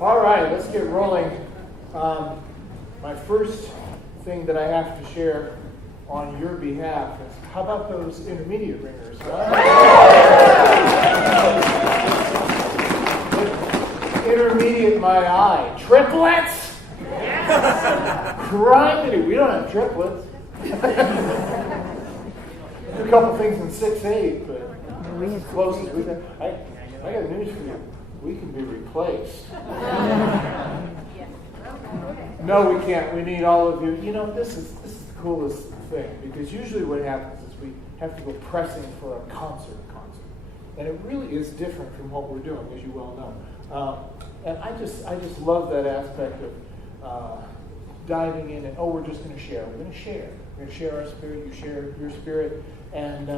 All right, let's get rolling. My first thing that I have to share on your behalf is, how about those intermediate ringers? Intermediate, my eye. Triplets? Criminy, we don't have triplets. A couple things in 6'8", but it's as close as we can. I got news for you. We can be replaced. No, we can't. We need all of you. You know, this is the coolest thing, because usually what happens is we have to go pressing for a concert. And it really is different from what we're doing, as you well know. And I just love that aspect of diving in and, we're just going to share. We're going to share. We're going to share our spirit. You share your spirit. And,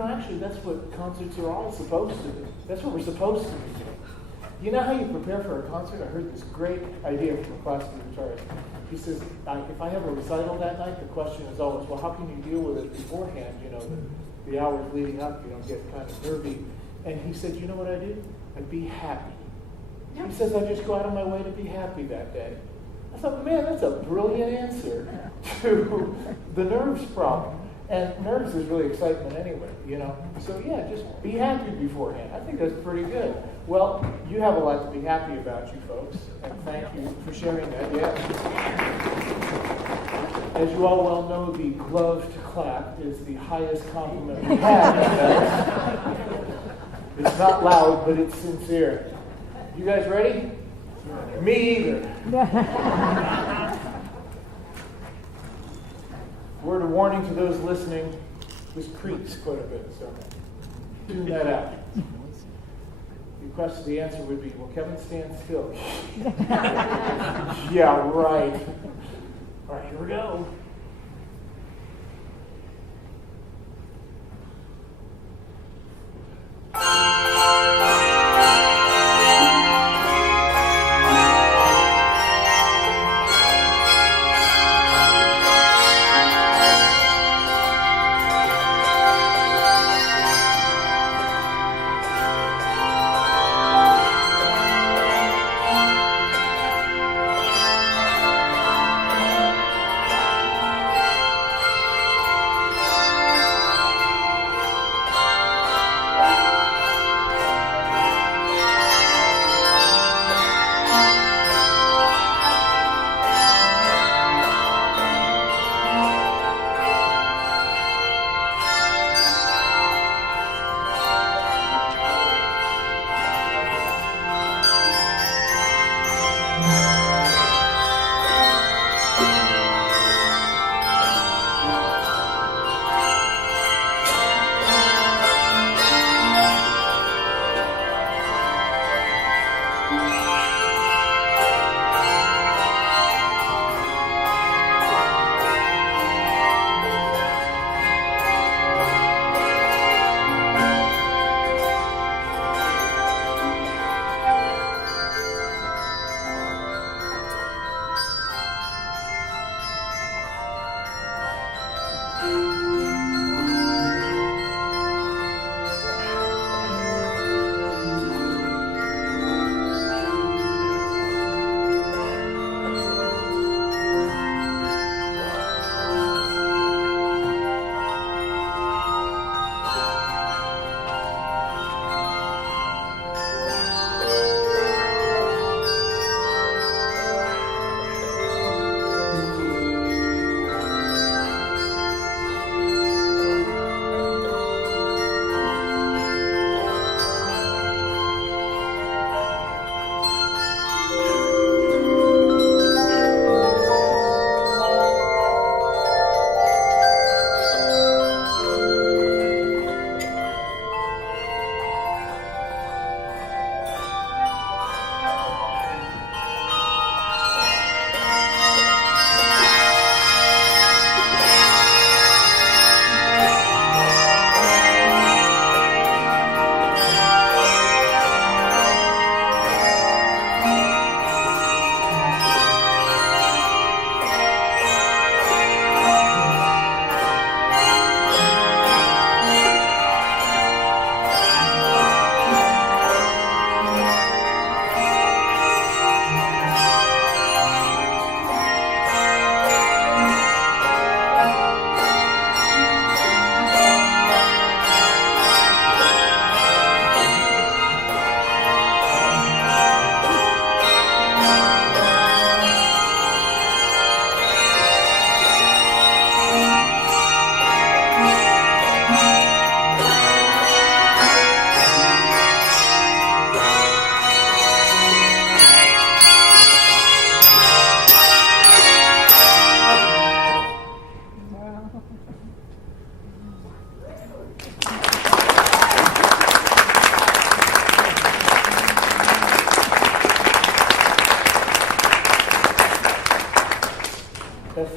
actually, that's what concerts are all supposed to do. That's what we're supposed to be doing. You know how you prepare for a concert? I heard this great idea from a classical guitarist. He says, if I have a recital that night, the question is always, well, how can you deal with it beforehand? The hours leading up, you don't get kind of nervy. And he said, you know what I do? I'd be happy. He says, I just go out of my way to be happy that day. I thought, man, that's a brilliant answer to the nerves problem. And nerves is really excitement anyway, So yeah, just be happy beforehand. I think that's pretty good. Well, you have a lot to be happy about, you folks. And thank you for sharing that, yeah. As you all well know, the glove to clap is the highest compliment we have. It's not loud, but it's sincere. You guys ready? Me either. Word of warning to those listening, this creaks quite a bit, so tune that out. The answer would be, well, Kevin, stand still. Yeah, right. All right, here we go.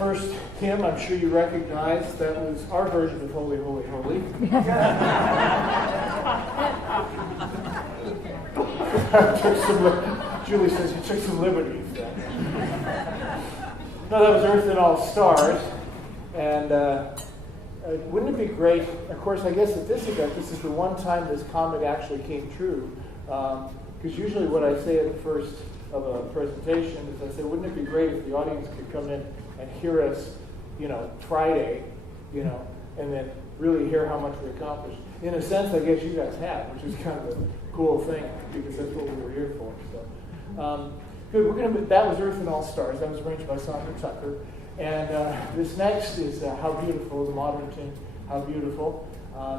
first hymn I'm sure you recognize. That was our version of Holy, Holy, Holy. Julie says you took some liberties then. No, that was Earth and All Stars. And wouldn't it be great, of course, I guess at this event, this is the one time this comment actually came true. Because usually what I say at the first of a presentation is I say, wouldn't it be great if the audience could come in and hear us, Friday, and then really hear how much we accomplished. In a sense, I guess you guys have, which is kind of a cool thing because that's what we were here for. So, good. That was Earth and All Stars. That was arranged by Sandra Tucker. And this next is How Beautiful, the modern tune, How Beautiful,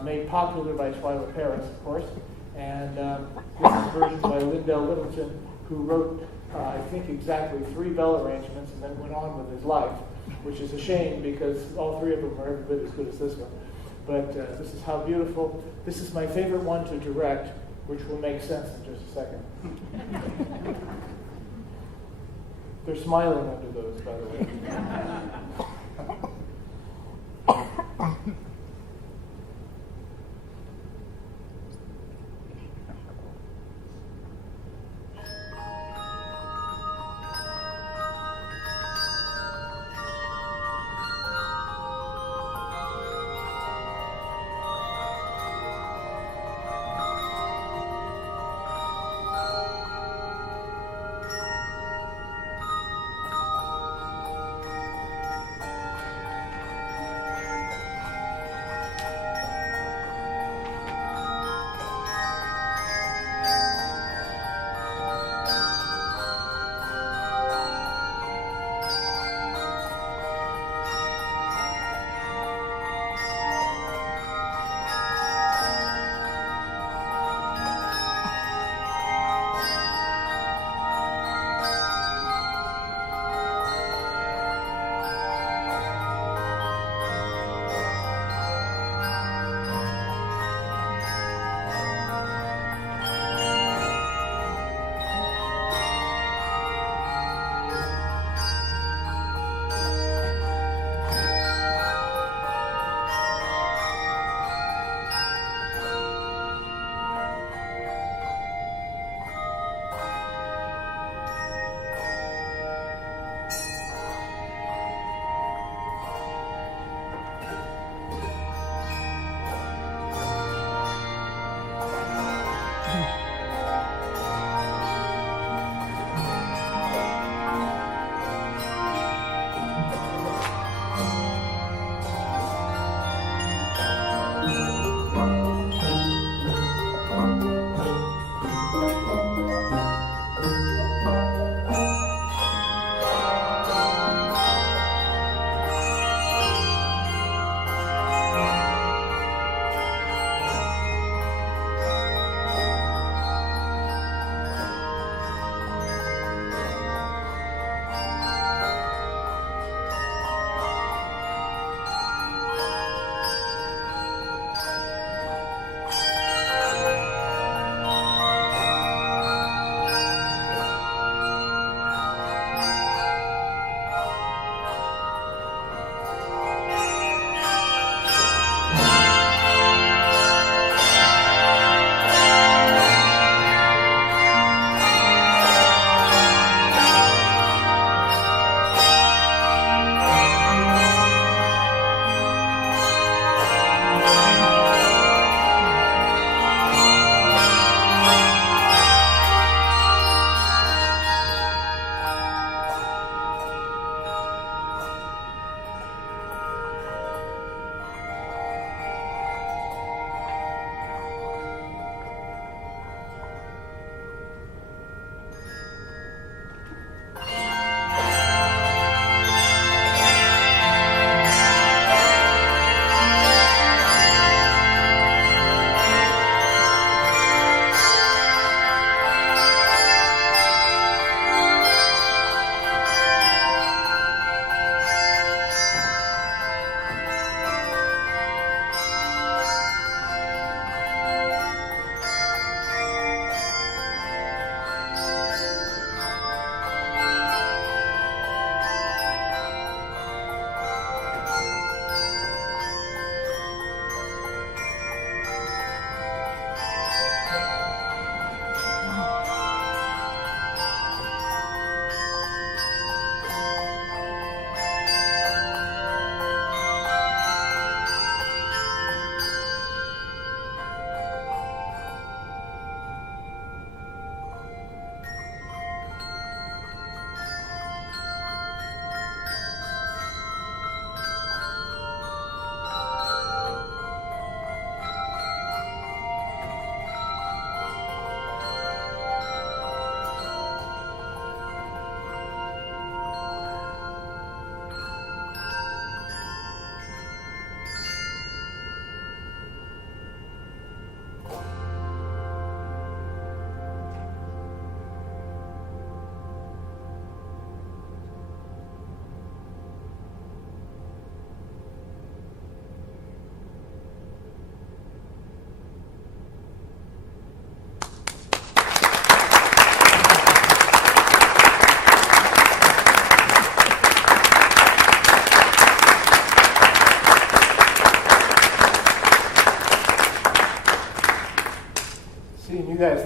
made popular by Twyla Paris, of course. And this is a version by Lindell Littleton, who wrote, I think, exactly 3 bell arrangements and then went on with his life, which is a shame because all 3 of them are every bit as good as this one. But this is How Beautiful. This is my favorite one to direct, which will make sense in just a second. They're smiling under those, by the way.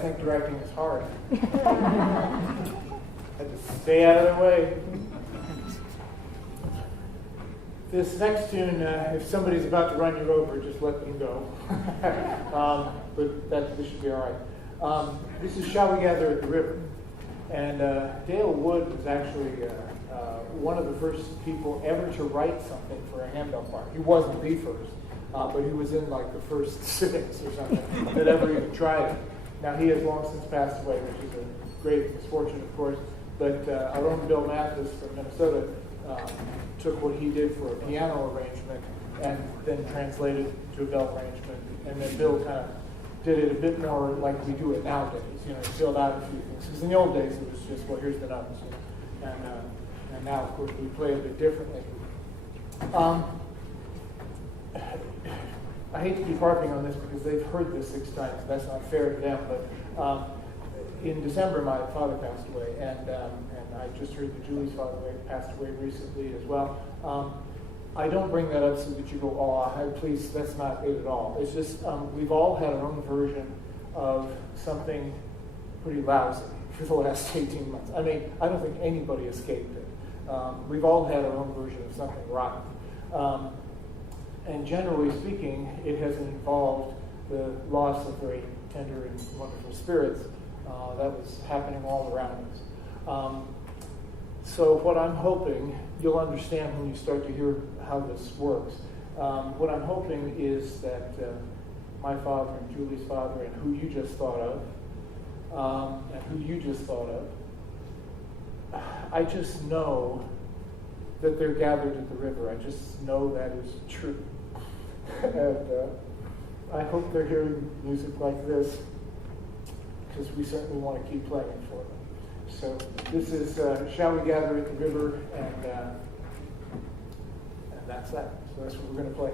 think directing is hard. I just stay out of their way. This next tune, if somebody's about to run you over, just let them go. But this should be all right. This is Shall We Gather at the River. And Dale Wood was actually one of the first people ever to write something for a handbell choir. He wasn't the first, but he was in like the first 6 or something that ever even tried it. Now he has long since passed away, which is a great misfortune, of course. But our own Bill Mathis from Minnesota took what he did for a piano arrangement and then translated it to a bell arrangement. And then Bill kind of did it a bit more like we do it nowadays. You know, he filled out a few things. Because in the old days it was just, well, here's the notes. You know? And now, of course, we play a bit differently. I hate to keep harping on this because they've heard this 6 times. That's not fair to them. But in December, my father passed away, and I just heard that Julie's father passed away recently as well. I don't bring that up so that you go, oh, please, that's not it at all. It's just we've all had our own version of something pretty lousy for the last 18 months. I mean, I don't think anybody escaped it. We've all had our own version of something rotten. And generally speaking, it has involved the loss of very tender and wonderful spirits that was happening all around us. So what I'm hoping, you'll understand when you start to hear how this works. What I'm hoping is that my father and Julie's father and who you just thought of, I just know that they're gathered at the river. I just know that is true. And I hope they're hearing music like this, because we certainly want to keep playing it for them. So this is Shall We Gather at the River, and that's that. So that's what we're going to play.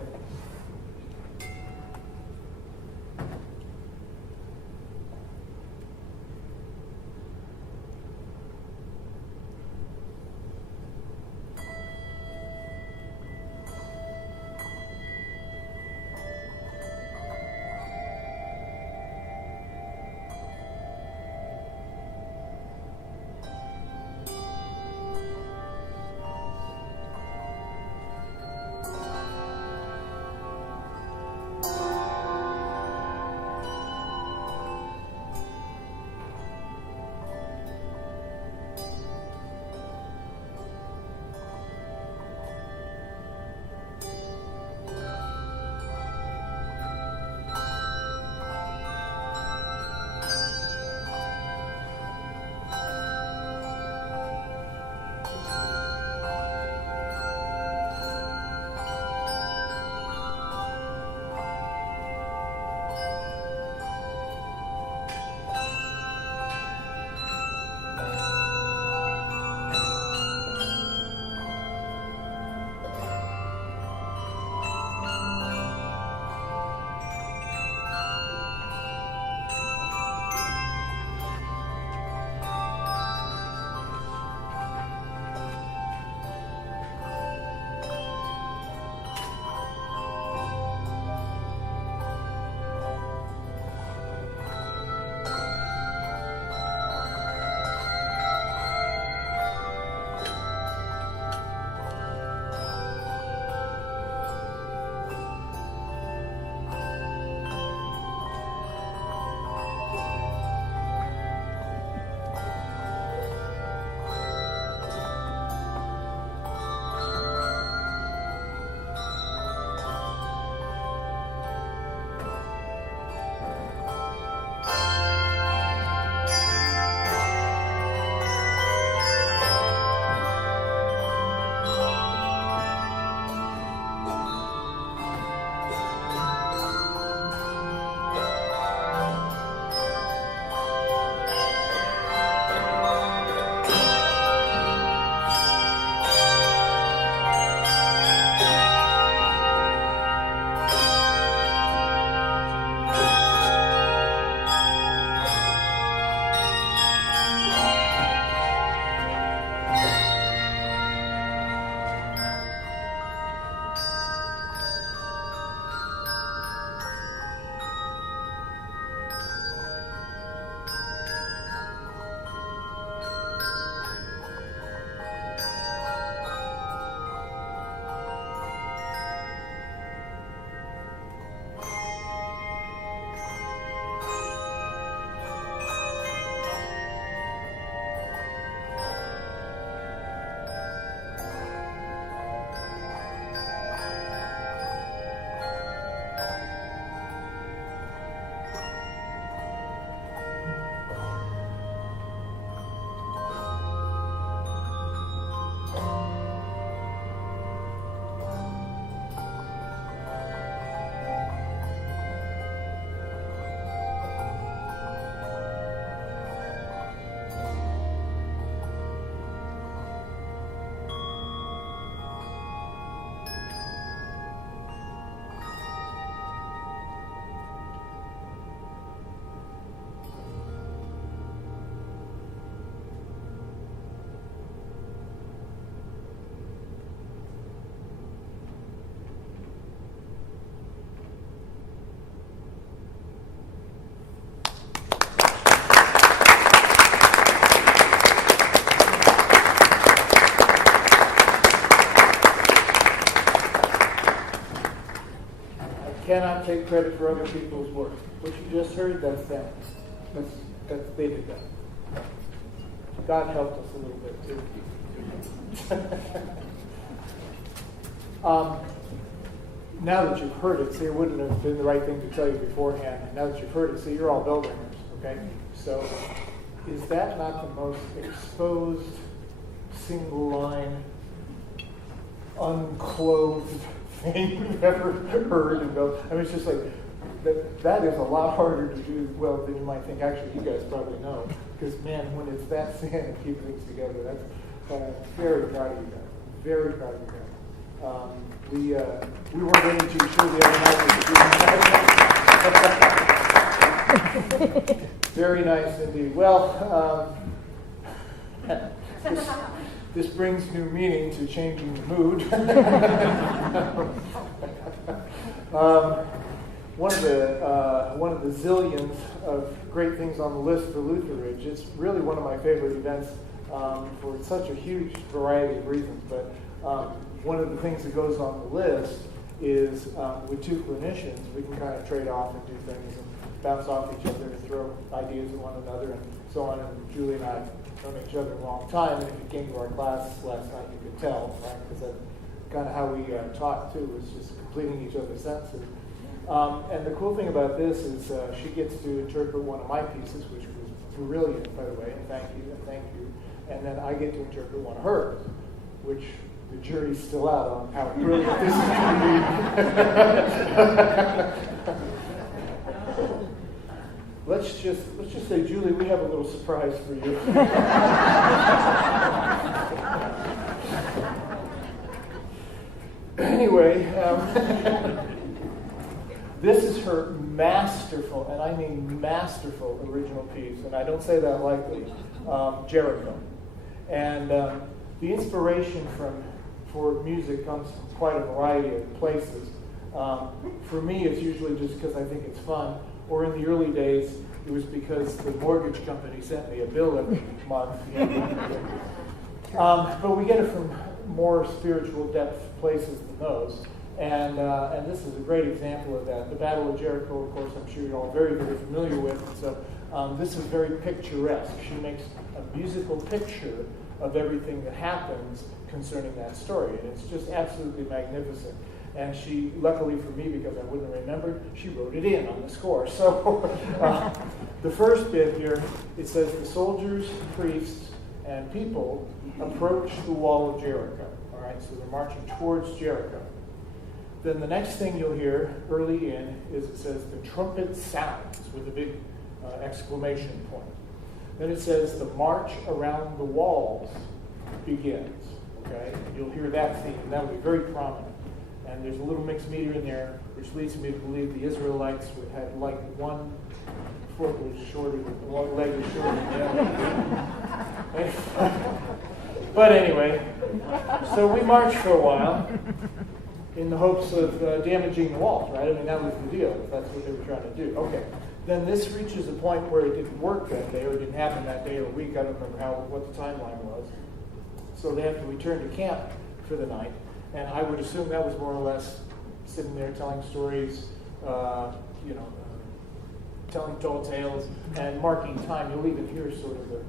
cannot take credit for other people's work. What you just heard, that's them. They did that. God helped us a little bit too. Now that you've heard it, see, it wouldn't have been the right thing to tell you beforehand. Now that you've heard it, see, you're all bell ringers, okay? So, is that not the most exposed, single-line, unclothed thing you've ever heard? And I mean, it's just like, that is a lot harder to do well than you might think. Actually, you guys probably know. Because, man, when it's that thin and keep things together, that's very proud of you guys. Very proud of you guys. We weren't getting too sure the other night. Very nice indeed. Well, this brings new meaning to changing the mood. One of the zillions of great things on the list for Lutheridge. It's really one of my favorite events for such a huge variety of reasons. But one of the things that goes on the list is with two clinicians, we can kind of trade off and do things and bounce off each other and throw ideas at one another and so on. And Julie and I have known each other a long time. And if you came to our class last night, you could tell, right? Because that's kind of how we taught too, was just completing each other's sentences. And the cool thing about this is she gets to interpret one of my pieces, which was brilliant, by the way, and thank you. And then I get to interpret one of hers, which the jury's still out on how brilliant this is going to be. Let's just say, Julie, we have a little surprise for you. Anyway, this is her masterful, and I mean masterful, original piece, and I don't say that lightly, Jericho. And the inspiration for music comes from quite a variety of places. For me, it's usually just because I think it's fun, or in the early days, it was because the mortgage company sent me a bill every month. But we get it from more spiritual depth places than those. And this is a great example of that. The Battle of Jericho, of course, I'm sure you're all very, very familiar with. And so this is very picturesque. She makes a musical picture of everything that happens concerning that story. And it's just absolutely magnificent. And she, luckily for me, because I wouldn't have remembered, she wrote it in on the score. So the first bit here, it says, the soldiers, priests, and people approach the wall of Jericho. All right, so they're marching towards Jericho. Then the next thing you'll hear early in is it says, the trumpet sounds, with a big exclamation point. Then it says, the march around the walls begins. Okay, and you'll hear that theme, and that will be very prominent. And there's a little mixed meter in there, which leads me to believe the Israelites had like one foot was shorter, one leg was shorter than the other. But anyway, so we marched for a while in the hopes of damaging the walls, right? I mean, that was the deal, if that's what they were trying to do. Okay, then this reaches a point where it didn't work that day, or it didn't happen that day or week. I don't remember what the timeline was. So they have to return to camp for the night. And I would assume that was more or less sitting there telling stories, telling tall tales, and marking time. You'll even hear sort of the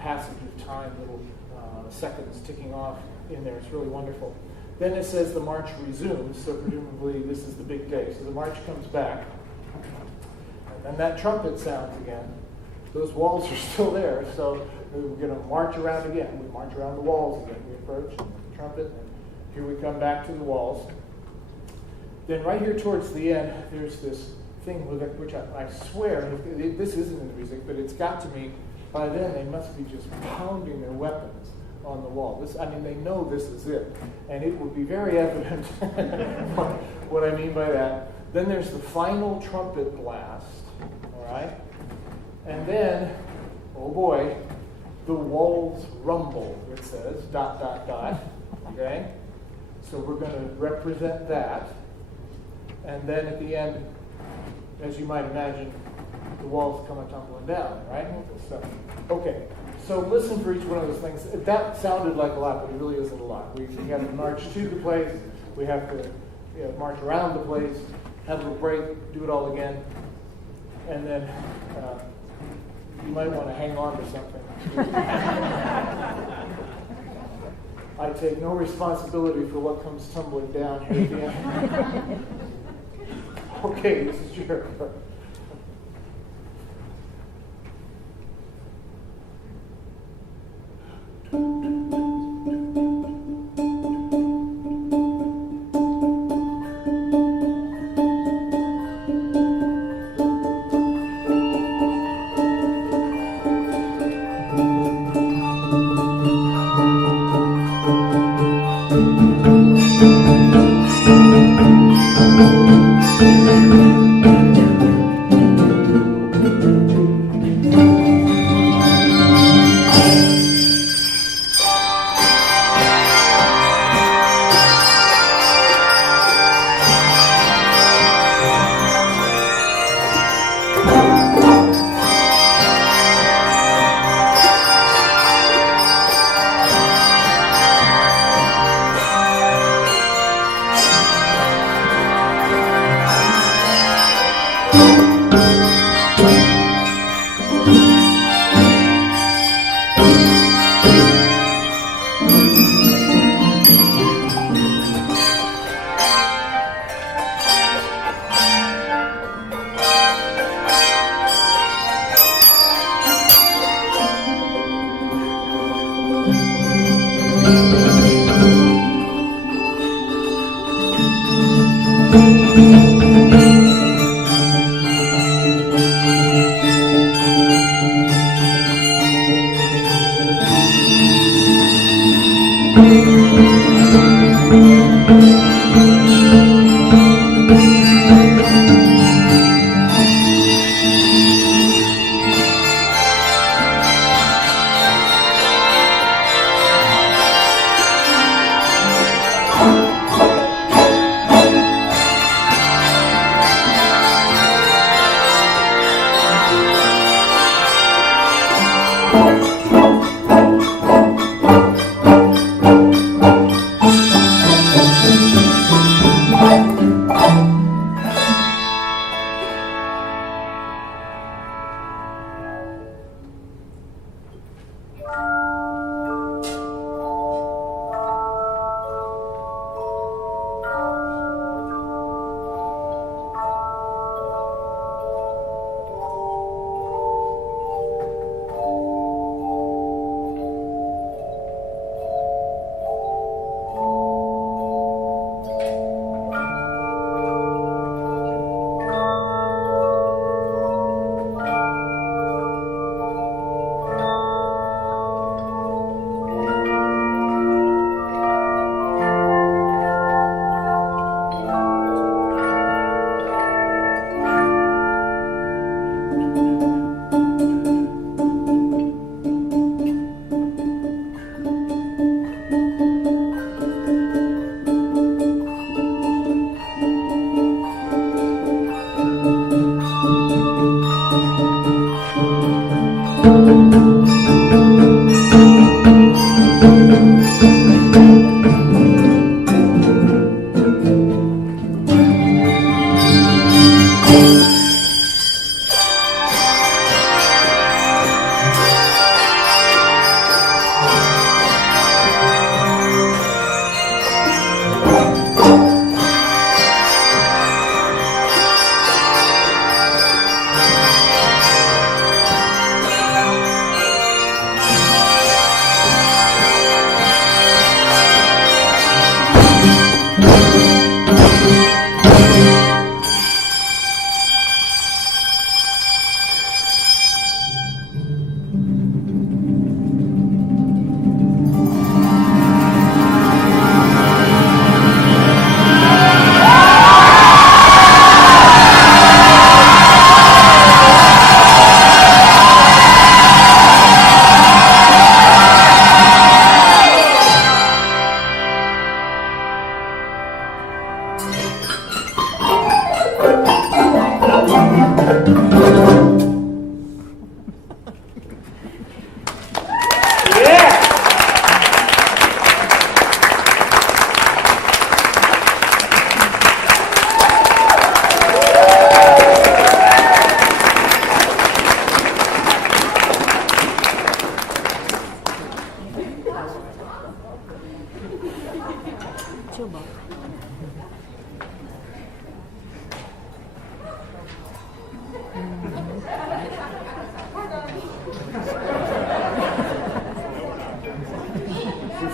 passage of time, little seconds ticking off in there. It's really wonderful. Then it says the march resumes, so presumably this is the big day. So the march comes back, and then that trumpet sounds again. Those walls are still there, so we're going to march around again. We march around the walls again. We approach the trumpet, and here we come back to the walls. Then right here towards the end, there's this thing which I swear, this isn't in the music, but it's got to me, by then they must be just pounding their weapons on the wall. They know this is it. And it will be very evident what I mean by that. Then there's the final trumpet blast, all right? And then, oh boy, the walls rumble, it says, ... Okay? So we're going to represent that. And then at the end, as you might imagine, the walls come tumbling down, right? So, okay. So listen for each one of those things. That sounded like a lot, but it really isn't a lot. We have to march to the place. We have to march around the place, have a little break, do it all again, and then you might want to hang on to something. I take no responsibility for what comes tumbling down here at the end. Okay, this is Jericho.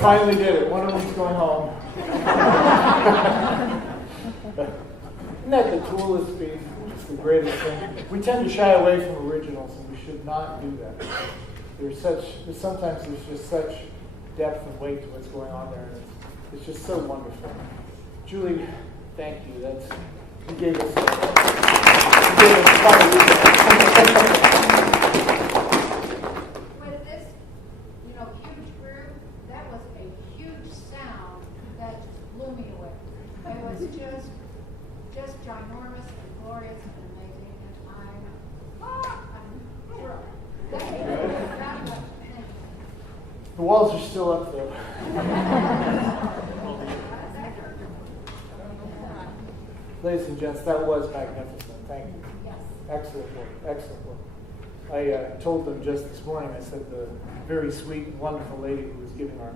finally did it. One of them's going home. Isn't that the coolest piece? It's the greatest thing. We tend to shy away from originals, and we should not do that. Sometimes there's just such depth and weight to what's going on there, and it's just so wonderful. Julie, thank you. You gave us quite a With this, huge group, that was a huge sound that just blew me away. It was just ginormous and glorious and amazing, and I'm thrilled. The walls are still up, though. Ladies and gents, that was magnificent. Thank you. Yes. Excellent work. Excellent work. I told them just this morning, I said the very sweet and wonderful lady who was giving our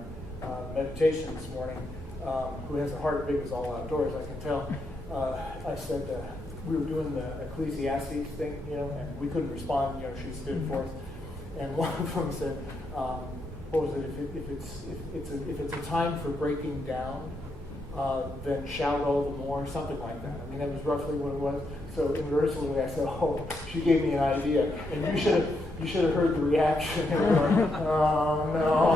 meditation this morning, who has a heart big as all outdoors, I can tell, I said we were doing the Ecclesiastes thing, and we couldn't respond, she stood for us. And one of them said, what was it, if it's a time for breaking down, then shout all the more, something like that. I mean, that was roughly what it was. So in rehearsal, I said, she gave me an idea. And you should have heard the reaction. They were like, oh, no.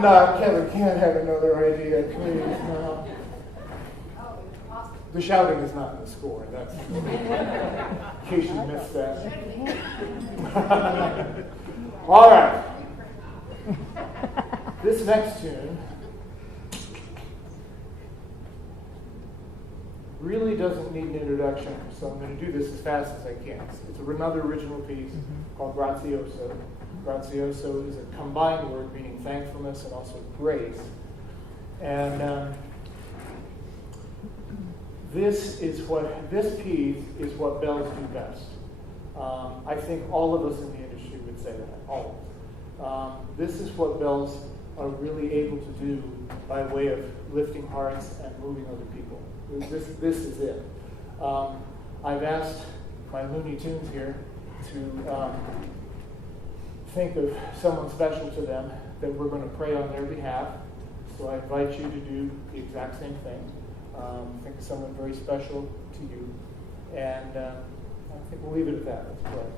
No, Kevin can't have another idea, please, no. The shouting is not in the score. That's in case you missed that. All right. This next tune really doesn't need an introduction, so I'm going to do this as fast as I can. It's another original piece called Grazioso. Grazioso is a combined word meaning thankfulness and also grace. And this piece is what bells do best. I think all of us in the industry would say that, all of us. This is what bells are really able to do by way of lifting hearts and moving other people. This is it. I've asked my Looney Tunes here to think of someone special to them that we're going to pray on their behalf. So I invite you to do the exact same thing. Think of someone very special to you. And I think we'll leave it at that. Let's pray.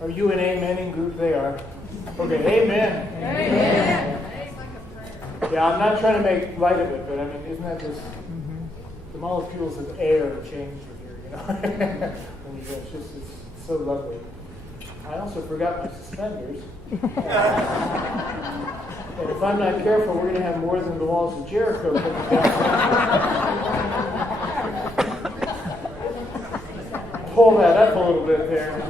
Are you an amening group? They are. Okay, amen. Amen. Yeah, I'm not trying to make light of it, but I mean, isn't that just the molecules of air change here, you know? When you go, it's so lovely. I also forgot my suspenders. And if I'm not careful, we're going to have more than the walls of Jericho coming down. Pull that up a little bit there.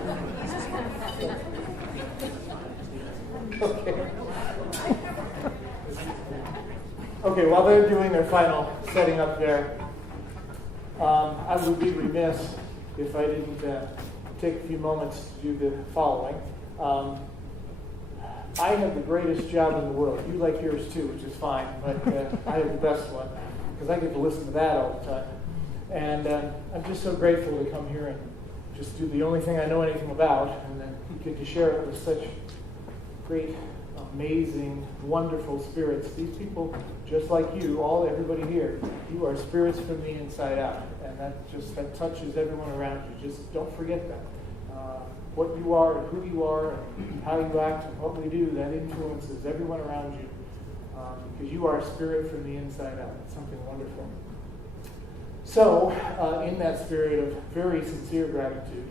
Okay. Okay, while they're doing their final setting up there, I would be remiss if I didn't take a few moments to do the following. I have the greatest job in the world. You like yours too, which is fine, but I have the best one because I get to listen to that all the time. And I'm just so grateful to come here and just do the only thing I know anything about, and then get to share it with such great, amazing, wonderful spirits. These people, just like you, everybody here, you are spirits from the inside out, and that touches everyone around you. Just don't forget that. What you are and who you are and how you act and what we do, that influences everyone around you, because you are a spirit from the inside out. It's something wonderful. So, in that spirit of very sincere gratitude,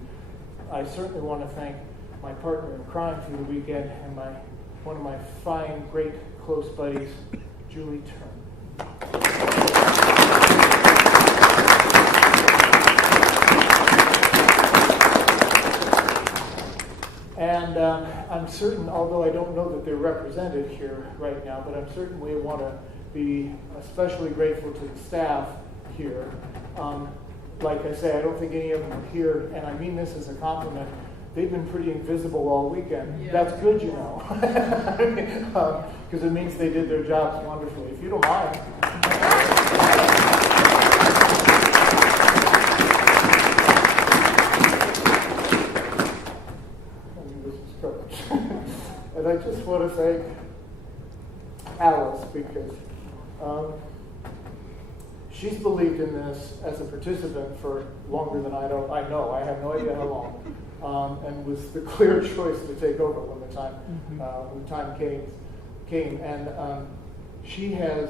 I certainly want to thank my partner in crime through the weekend and one of my fine, great, close buddies, Julie Turn. And I'm certain, although I don't know that they're represented here right now, but I'm certain we want to be especially grateful to the staff here. Like I say, I don't think any of them are here, and I mean this as a compliment. They've been pretty invisible all weekend. Yeah. That's good, you know, because it means they did their jobs wonderfully. If you don't mind. And I just want to thank Alice because she's believed in this as a participant for longer than I know. I have no idea how long, and was the clear choice to take over when the time came. And she has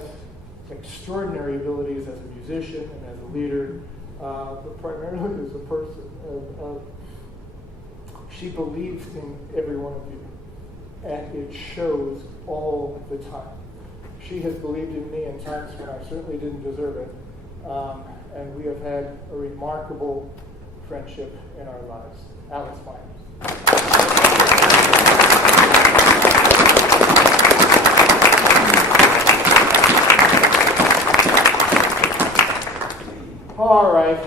extraordinary abilities as a musician and as a leader, but primarily as a person. She believes in every one of you, and it shows all the time. She has believed in me in times when I certainly didn't deserve it, and we have had a remarkable friendship in our lives. Alice Myers. All right.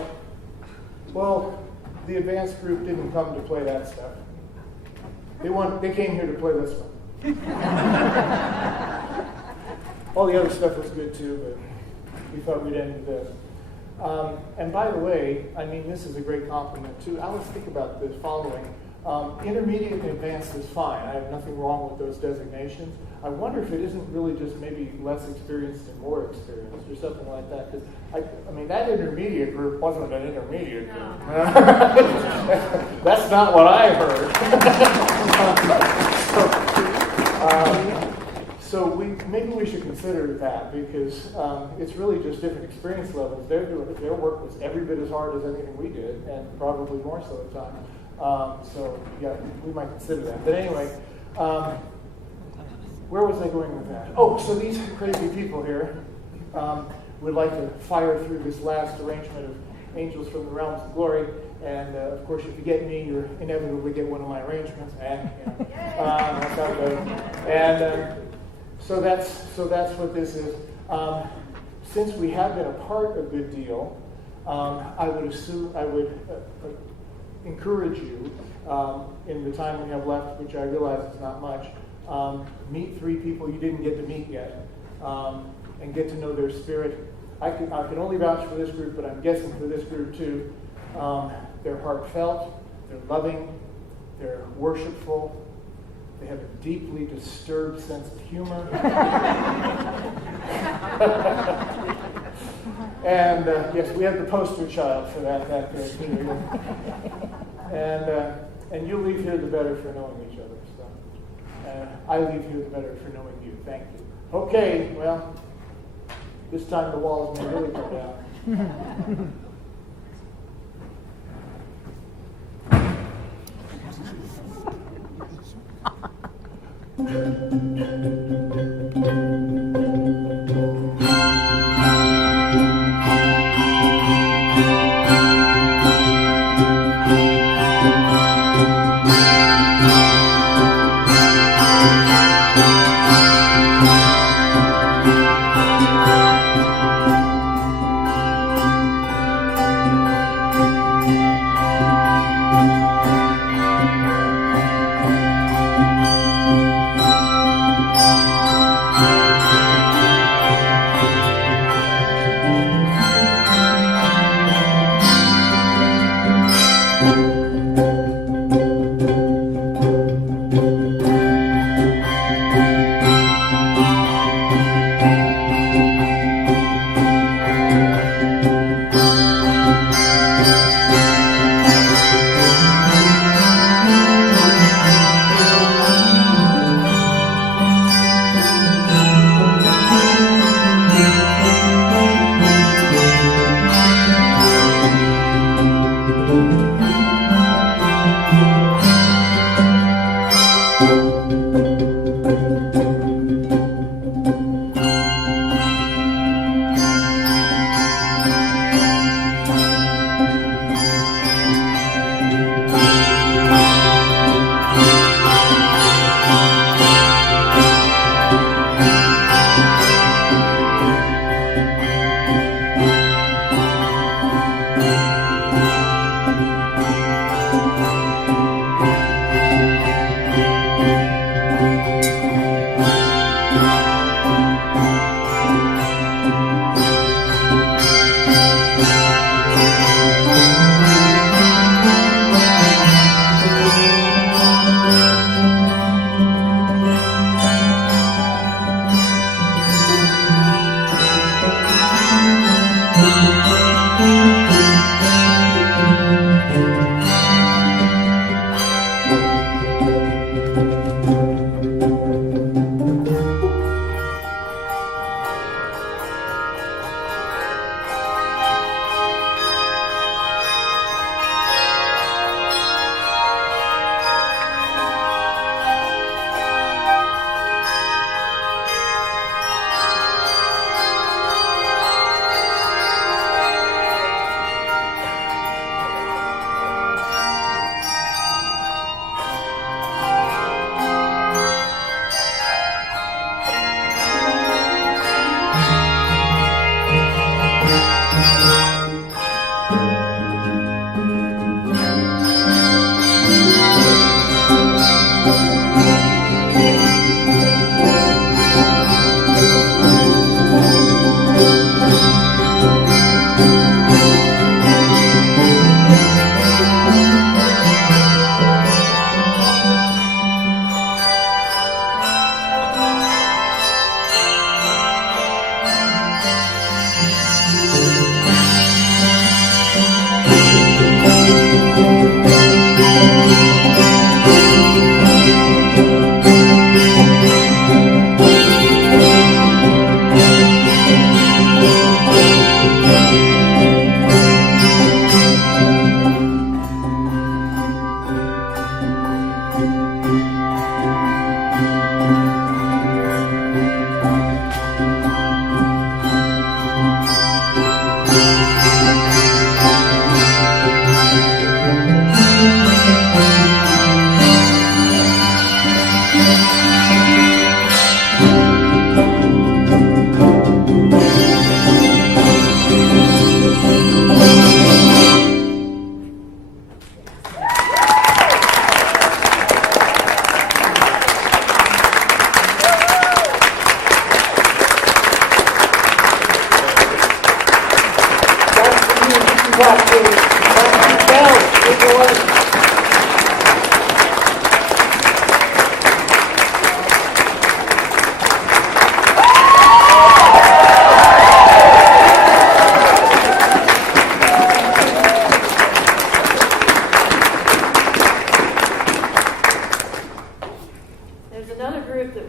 Well, the advanced group didn't come to play that stuff. They came here to play this one. All the other stuff was good too, but we thought we'd end with this. And by the way, I mean, this is a great compliment too. Alice, think about this following. Intermediate and advanced is fine. I have nothing wrong with those designations. I wonder if it isn't really just maybe less experienced and more experienced or something like that. Because I mean, that intermediate group wasn't an intermediate group. That's not what I heard. So maybe we should consider that because it's really just different experience levels. Their work was every bit as hard as anything we did, and probably more so at times. So yeah, we might consider that. But anyway, where was I going with that? Oh, so these crazy people here would like to fire through this last arrangement of Angels from the Realms of Glory. And of course, if you get me, you're inevitably get one of my arrangements. That's how it goes. And so that's what this is. Since we have been a part a good deal, I would encourage you in the time we have left, which I realize is not much. Meet 3 people you didn't get to meet yet, and get to know their spirit. I can only vouch for this group, but I'm guessing for this group too. They're heartfelt, they're loving, they're worshipful, they have a deeply disturbed sense of humor. And yes, we have the poster child for that period. And And you leave here the better for knowing each other. So I leave here the better for knowing you. Thank you. Okay, well, this time the walls may really come down.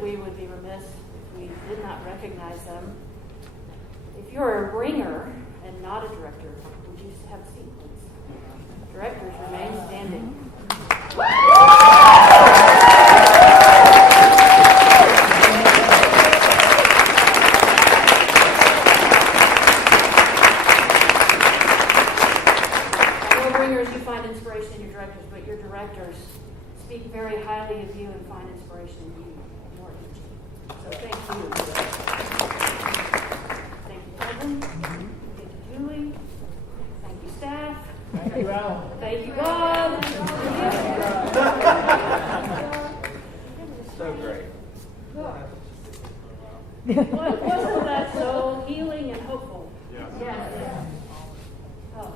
we would be remiss if we did not recognize them. If you're a ringer and not a director, would you have a seat, please? Directors remain standing. You find inspiration in your directors, but your directors speak very highly of you and find inspiration in you and your energy. So thank you. Thank you, Kevin. Thank you, Julie. Thank you, staff. Thank you, Al. Thank you, God. So great. Wasn't that so healing and hopeful? Yes. Oh.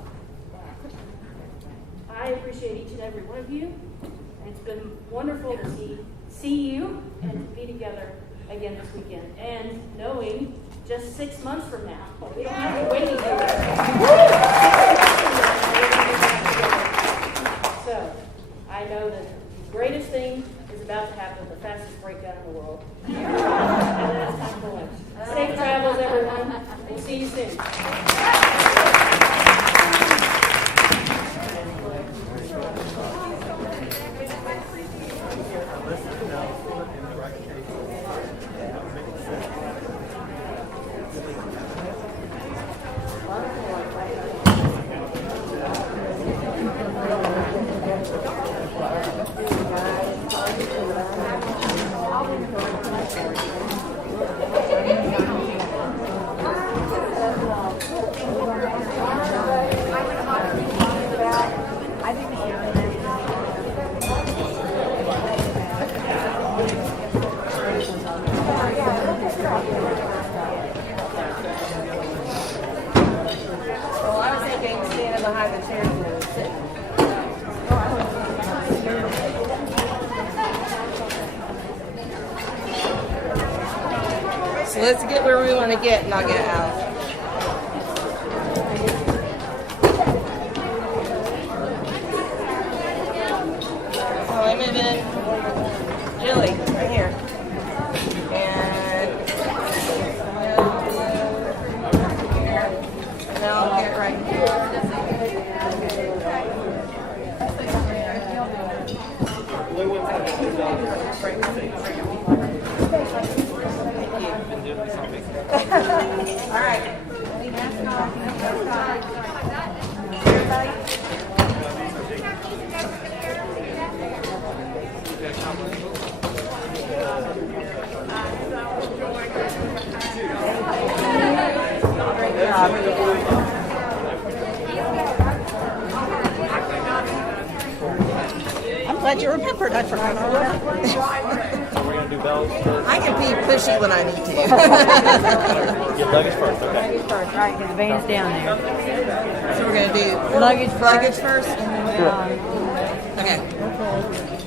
I appreciate each and every one of you, and it's been wonderful to see you and to be together again this weekend, and knowing just 6 months from now, we don't have to wait a year. So, I know that the greatest thing is about to happen, the fastest breakdown in the world, and then it's time for lunch. Safe travels, everyone. We'll see you soon. So let's get where we want to get and I'll get out. So I move in. Julie, right here. And now I'll get right here. All right. I'm glad you remembered. I forgot all about it. So we're going to do bells first. I can be pushy when I need to. Get luggage first, okay? Luggage first, right, because the van's down there. So we're going to do Luggage first and then Okay. okay.